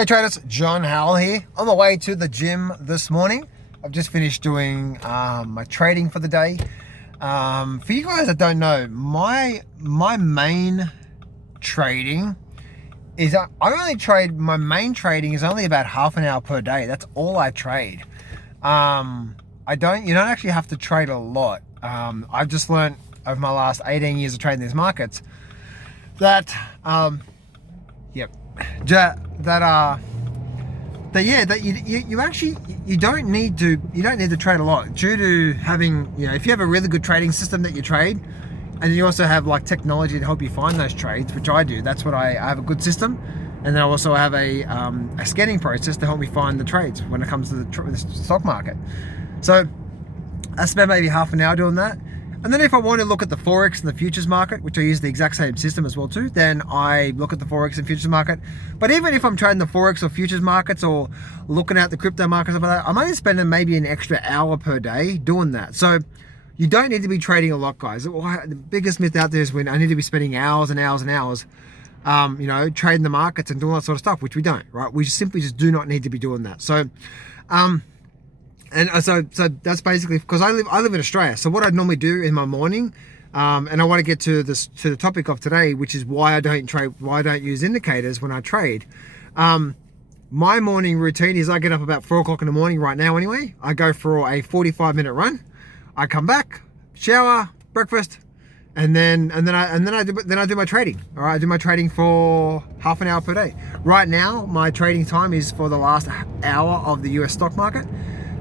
Hey traders, John Howell here. On the way to the gym this morning. I've just finished doing my trading for the day. For you guys that don't know, my main trading is my main trading is only about half an hour per day. That's all I trade. You don't actually have to trade a lot. I've just learned over my last 18 years of trading these markets that you don't need to trade a lot due to having, if you have a really good trading system that you trade, and you also have like technology to help you find those trades, which I do. That's what I have a good system, and then I also have a scanning process to help me find the trades when it comes to the stock market. So I spend maybe half an hour doing that. And then if I want to look at the Forex and the futures market, which I use the exact same system as well too, then I look at the Forex and futures market. But even if I'm trading the Forex or futures markets or looking at the crypto markets, like that, I'm only spending maybe an extra hour per day doing that. So you don't need to be trading a lot, guys. The biggest myth out there is when I need to be spending hours and hours and hours, trading the markets and doing that sort of stuff, which we don't, right? We simply just do not need to be doing that. So, so that's basically because I live in Australia. So what I normally do in my morning, and I want to get to the topic of today, which is why I don't use indicators when I trade. My morning routine is I get up about 4 o'clock in the morning right now anyway. I go for a 45-minute run. I come back, shower, breakfast, and then I do my trading. All right, I do my trading for half an hour per day. Right now, my trading time is for the last hour of the US stock market.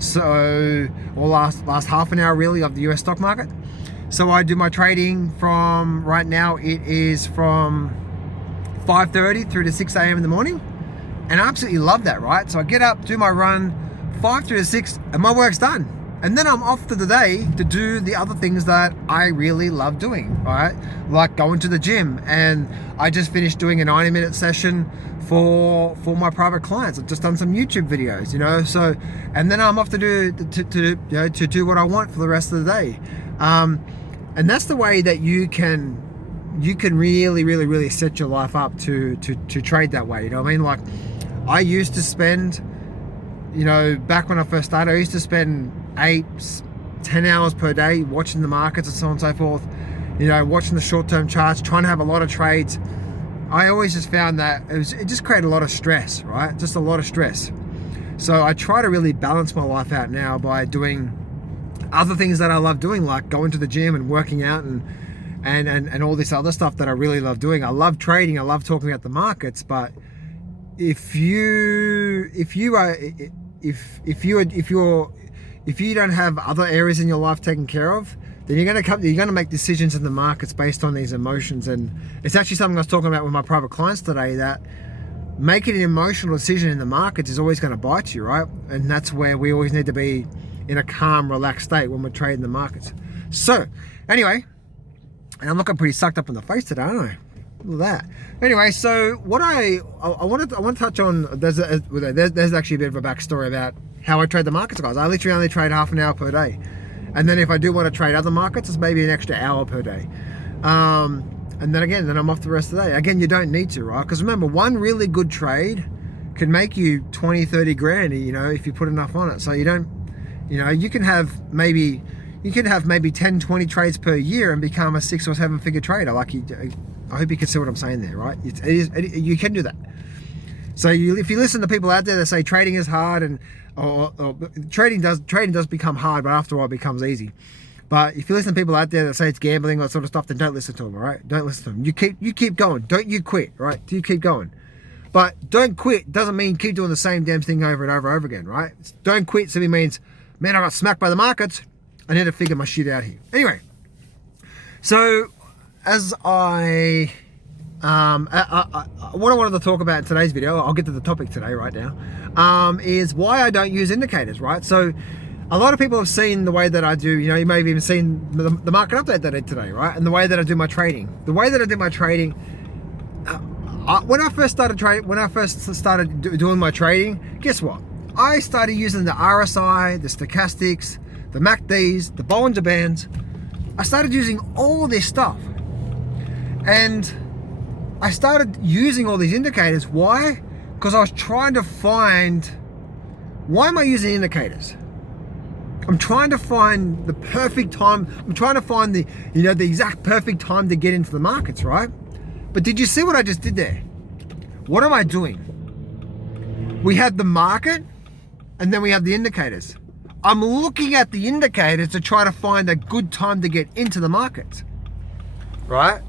So, or last half an hour really of the US stock market. So I do my trading from, right now it is from 5:30 through to 6 a.m. in the morning. And I absolutely love that, right? So I get up, do my run, 5 through to 6, and my work's done. And then I'm off to the day to do the other things that I really love doing, right? Like going to the gym. And I just finished doing a 90-minute session for my private clients. I've just done some YouTube videos, So, and then I'm off to do what I want for the rest of the day. And that's the way that you can really set your life up to trade that way. You know what I mean? Like I used to spend, back when I first started, I used to spend 8-10 hours per day watching the markets and so on and so forth, watching the short-term charts, trying to have a lot of trades. I always just found that it just created a lot of stress, right? Just a lot of stress. So I try to really balance my life out now by doing other things that I love doing, like going to the gym and working out and all this other stuff that I really love doing. I love trading, I love talking about the markets, but if you don't have other areas in your life taken care of, then you're going to make decisions in the markets based on these emotions. And it's actually something I was talking about with my private clients today, that making an emotional decision in the markets is always going to bite you, right? And that's where we always need to be in a calm, relaxed state when we're trading the markets. So anyway, and I'm looking pretty sucked up in the face today, aren't I? Look at that. Anyway, so what I want to touch on, there's actually a bit of a backstory about how I trade the markets, guys. I literally only trade half an hour per day. And then if I do want to trade other markets, it's maybe an extra hour per day. And then I'm off the rest of the day. Again, you don't need to, right? Because remember, one really good trade can make you 20, 30 grand, if you put enough on it. So you don't, you can have maybe 10, 20 trades per year and become a 6 or 7 figure trader. I hope you can see what I'm saying there, right? You can do that. So if you listen to people out there that say trading is hard or trading does become hard, but after a while it becomes easy. But if you listen to people out there that say it's gambling or that sort of stuff, then don't listen to them, all right? Don't listen to them. You keep going. Don't you quit, right? You keep going. But don't quit doesn't mean keep doing the same damn thing over and over and over again, right? Don't quit simply means, man, I got smacked by the markets. I need to figure my shit out here. Anyway, so as what I wanted to talk about in today's video, I'll get to the topic today right now, is why I don't use indicators, right? So a lot of people have seen the way that I do, you may have even seen the market update that I did today, right? And the way that I do my trading. The way that I do my trading, when I first started doing my trading, guess what? I started using the RSI, the stochastics, the MACDs, the Bollinger Bands. I started using all this stuff. And I started using all these indicators. Why? because I was trying to find, why am I using indicators? I'm trying to find the perfect time. I'm trying to find the exact perfect time to get into the markets, right? But did you see what I just did there? What am I doing? We had the market and then we have the indicators. I'm looking at the indicators to try to find a good time to get into the markets, right?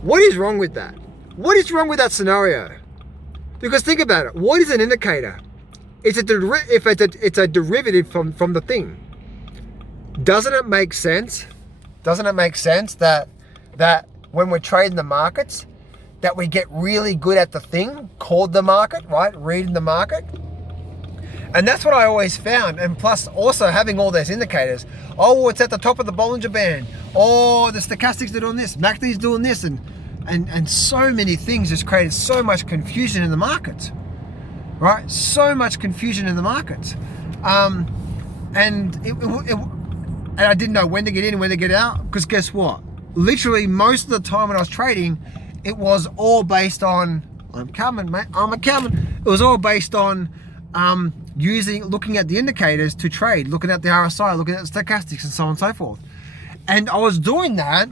What is wrong with that? What is wrong with that scenario? Because think about it. What is an indicator? It's a derivative from the thing. Doesn't it make sense? Doesn't it make sense that when we're trading the markets, that we get really good at the thing called the market, right? Reading the market. And that's what I always found. And plus also having all those indicators. Oh, it's at the top of the Bollinger Band. Oh, the stochastics are doing this. MACD's doing this. And so many things just created so much confusion in the markets. Right? So much confusion in the markets. And I didn't know when to get in and when to get out. Because guess what? Literally most of the time when I was trading, it was all based on, I'm coming, mate. It was all based on looking at the indicators to trade, looking at the RSI, looking at the stochastics and so on and so forth. And I was doing that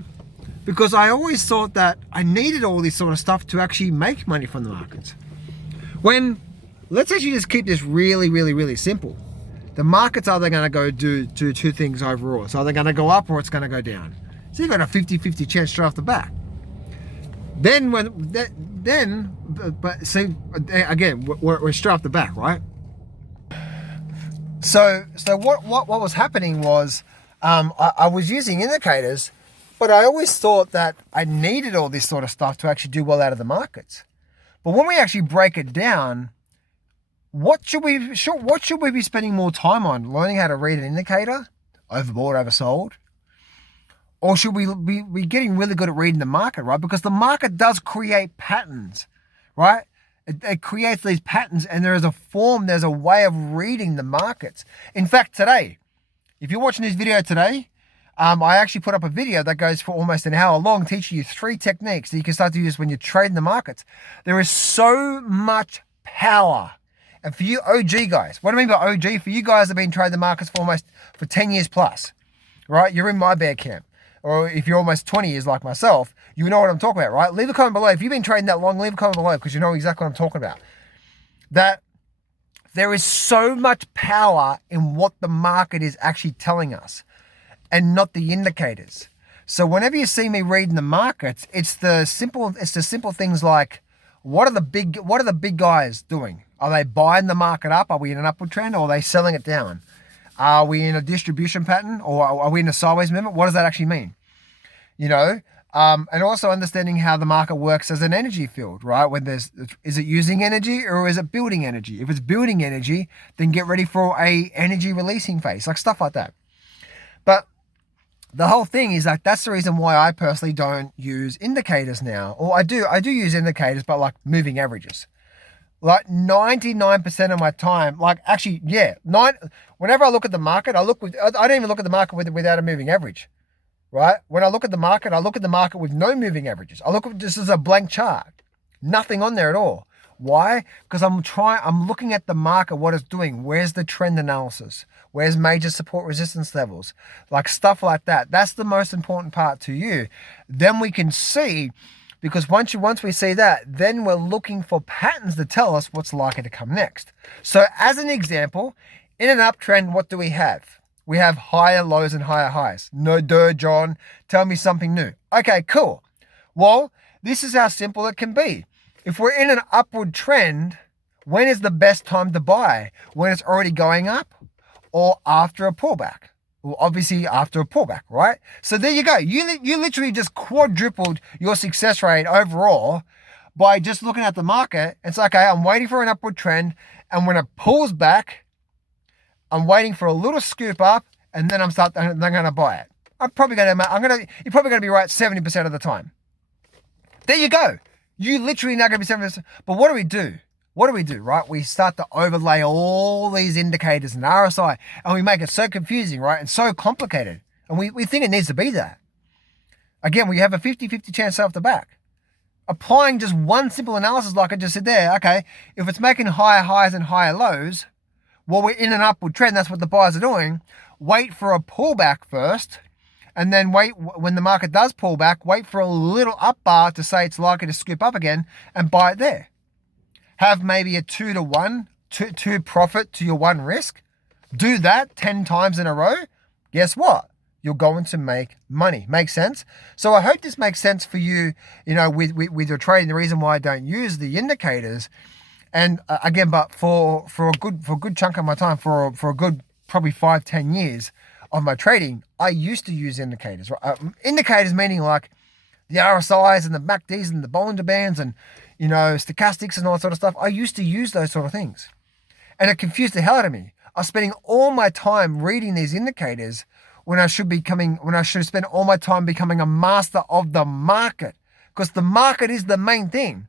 because I always thought that I needed all this sort of stuff to actually make money from the markets. When, let's actually just keep this really, really, really simple. The market's either going to go do two things overall. It's either going to go up or it's going to go down. So you've got a 50-50 chance straight off the bat. But see, again, we're straight off the back, right? So what was happening was I was using indicators, but I always thought that I needed all this sort of stuff to actually do well out of the markets. But when we actually break it down, what should we be spending more time on? Learning how to read an indicator, overbought, oversold? Or should we be getting really good at reading the market, right? Because the market does create patterns, right? It creates these patterns, and there's a way of reading the markets. In fact, today, if you're watching this video today, I actually put up a video that goes for almost an hour long, teaching you 3 techniques that you can start to use when you're trading the markets. There is so much power. And for you OG guys, what I mean by OG, for you guys that have been trading the markets for 10 years plus, right? You're in my bear camp. Or if you're almost 20 years like myself, you know what I'm talking about, right? Leave a comment below. If you've been trading that long, leave a comment below because you know exactly what I'm talking about. That there is so much power in what the market is actually telling us and not the indicators. So whenever you see me reading the markets, it's the simple things like, what are the big guys doing? Are they buying the market up? Are we in an upward trend, or are they selling it down? Are we in a distribution pattern, or are we in a sideways movement? What does that actually mean? And also understanding how the market works as an energy field, right? Is it using energy or is it building energy? If it's building energy, then get ready for a energy releasing phase, like stuff like that. But the whole thing is like, that's the reason why I personally don't use indicators now. Or I do use indicators, but like moving averages. Like 99% of my time, whenever I look at the market, I don't even look at the market without a moving average, right? When I look at the market with no moving averages. I look at this as a blank chart, nothing on there at all. Why? Because I'm looking at the market, what it's doing. Where's the trend analysis? Where's major support resistance levels? Like stuff like that. That's the most important part to you. Then we can see. Because once we see that, then we're looking for patterns to tell us what's likely to come next. So as an example, in an uptrend, what do we have? We have higher lows and higher highs. No duh, John. Tell me something new. Okay, cool. Well, this is how simple it can be. If we're in an upward trend, when is the best time to buy? When it's already going up or after a pullback? Well, obviously after a pullback, right? So there you go. You literally just quadrupled your success rate overall by just looking at the market. It's like, okay, I'm waiting for an upward trend, and when it pulls back, I'm waiting for a little scoop up, and then I'm going to buy it. You're probably going to be right 70% of the time. There you go. You literally now going to be 70%. But what do we do? Right? We start to overlay all these indicators and RSI, and we make it so confusing, right? And so complicated. And we think it needs to be that. Again, we have a 50-50 chance off the back. applying just one simple analysis like I just said there, okay, if it's making higher highs and higher lows, well, we're in an upward trend. That's what the buyers are doing. Wait for a pullback first, and then wait when the market does pull back, wait for a little up bar to say it's likely to scoop up again and buy it there. Have maybe a 2 to 1, two profit to your 1 risk. Do that 10 times in a row. Guess what? You're going to make money. Makes sense? So I hope this makes sense for you, with your trading. The reason why I don't use the indicators, and again, but for a good chunk of my time, for a good probably 5-10 years of my trading, I used to use indicators. Indicators meaning like the RSIs and the MACDs and the Bollinger Bands and stochastics and all that sort of stuff. I used to use those sort of things, and it confused the hell out of me. I was spending all my time reading these indicators when I should spend all my time becoming a master of the market, because the market is the main thing.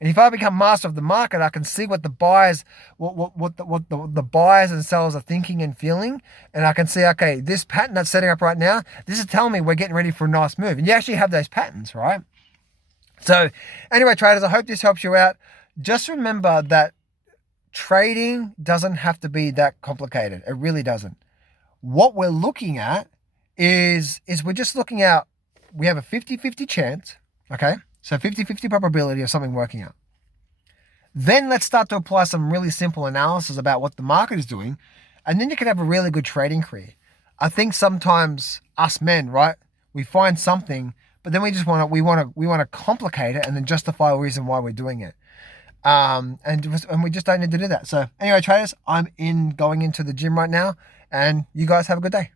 And if I become master of the market, I can see what the buyers, what the buyers and sellers are thinking and feeling, and I can see, okay, this pattern that's setting up right now, this is telling me we're getting ready for a nice move. And you actually have those patterns, right? So anyway, traders, I hope this helps you out. Just remember that trading doesn't have to be that complicated. It really doesn't. What we're looking at is we're just looking at, we have a 50-50 chance, okay? So 50-50 probability of something working out. Then let's start to apply some really simple analysis about what the market is doing, and then you can have a really good trading career. I think sometimes us men, right, we find something, but then we want to complicate it and then justify a reason why we're doing it. And we just don't need to do that. So anyway, traders, I'm going into the gym right now, and you guys have a good day.